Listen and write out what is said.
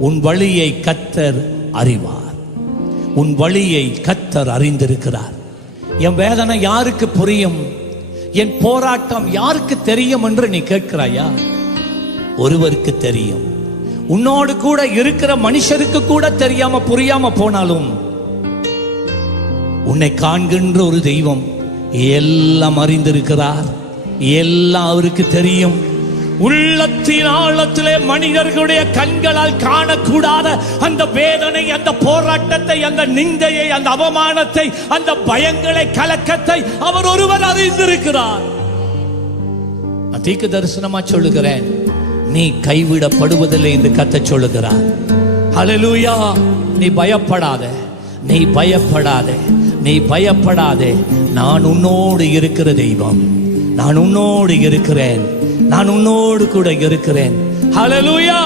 உன் வழியை கர்த்தர் அறிவார். உன் வழியை கர்த்தர் அறிந்திருக்கிறார். என் வேதனை யாருக்கு புரியும், என் போராட்டம் யாருக்கு தெரியும் என்று நீ கேட்கிறாயா? ஒருவருக்கு தெரியும். உன்னோடு கூட இருக்கிற மனுஷருக்கு கூட தெரியாம புரியாம போனாலும் உன்னை காண்கின்ற ஒரு தெய்வம் எல்லாம் அறிந்திருக்கிறார். எல்லாம் அவருக்கு தெரியும். உள்ளத்தின் ஆழத்திலே மனிதர்களுடைய கண்களால் காணக்கூடாத அந்த வேதனை, அந்த போராட்டத்தை, அந்த நிந்தையை, அந்த அவமானத்தை, அந்த பயங்களை, கலக்கத்தை அவர் ஒருவர் அறிந்திருக்கிறார். தீர்க்க தரிசனமா சொல்லுகிறேன், நீ கைவிடப்படுவதில்லை என்று கர்த்தர் சொல்லுகிறார். ஹல்லேலூயா. நீ பயப்படாதே, நீ பயப்படாதே, நீ பயப்படாதே. நான் உன்னோடு இருக்கிற தெய்வம், நான் உன்னோடு இருக்கிறேன், நான் உன்னோடு கூட இருக்கிறேன். ஹல்லேலூயா.